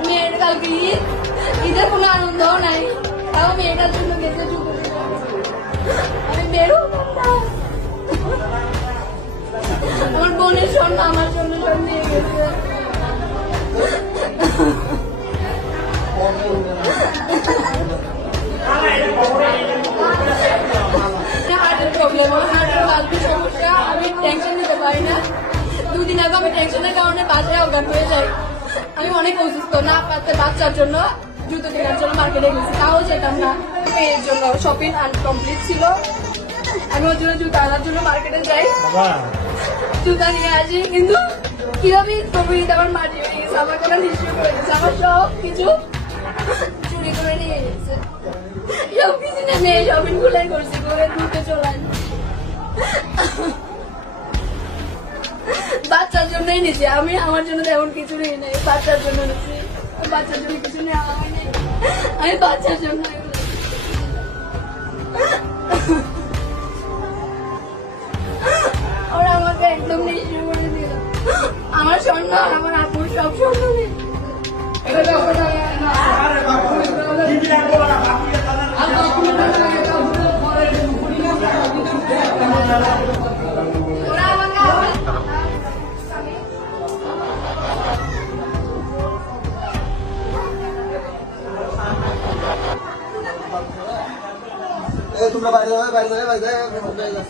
মেয়ের কালকে ঈদ কোনো আনন্দ নাই তাও মেয়েটার জন্য আমার বোনের স্বর্ণ আমার জন্য সব নিয়ে গেছে হার্টের সমস্যা আমি টেনশন নিতে পারি না দুদিন আগে আমি টেনশনের কারণে বাসায় অজ্ঞান হয়ে যাই। আমি অনেক অসুস্থ না পারতে বাচ্চার জন্য জুতো কেনার জন্য মার্কেটে গেছি। তাও যেতাম না। মেয়ের জন্য শপিং আনকমপ্লিট ছিল। আমি ওর জন্য জুতো আনার জন্য মার্কেটে যাই। জুতা নিয়ে আসি। কিন্তু কীভাবে ছবি দিতে আমার মাটি হয়ে গেছে। আমার কোনো নিশ্চয় করে গেছে আমার সব কিছু চুরি করে নিয়ে গেছে। সব কিছু না মেয়ে শপিং গুলাই করছি করে দ্রুত চলান জন্যই নিছি আমি আমার জন্য তেমন কিছু নেই, বাচ্চার জন্য বাচ্চার জন্য কিছু নেওয়া আমি বাচ্চার জন্য ওরা আমাকে একদম করে দিল। আমার স্বর্ণ আমার তোমরা বাইরে বাইরে যাবে বাইরে